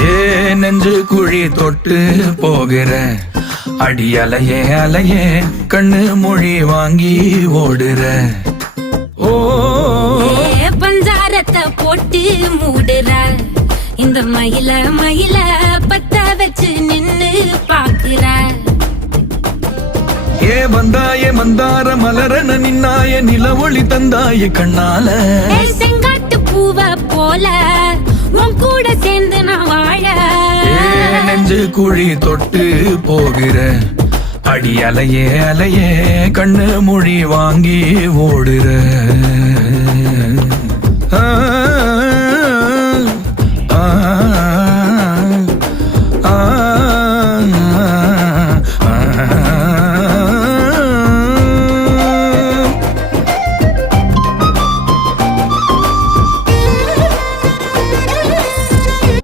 ஏ நெஞ்சு குழி தொட்டு போகிற அடி அலையே அலையே கண்ணு மொழி வாங்கி ஓடுற. ஓ பஞ்சாரத்தை போட்டு மூடுற இந்த மயில மயில பத்த வச்சு நின்னு பாக்குற. ஏ வந்தாய மந்தார மலரன நின்னாய நில ஒளி தந்தாய கண்ணால. செங்காட்டு பூவ போல உன் கூட சேர்ந்து நான் வாழ. நெஞ்சு குழி தொட்டு போகிற அடி அலையே அலையே கண்ணு மொழி வாங்கி ஓடுற. ஆ ஆ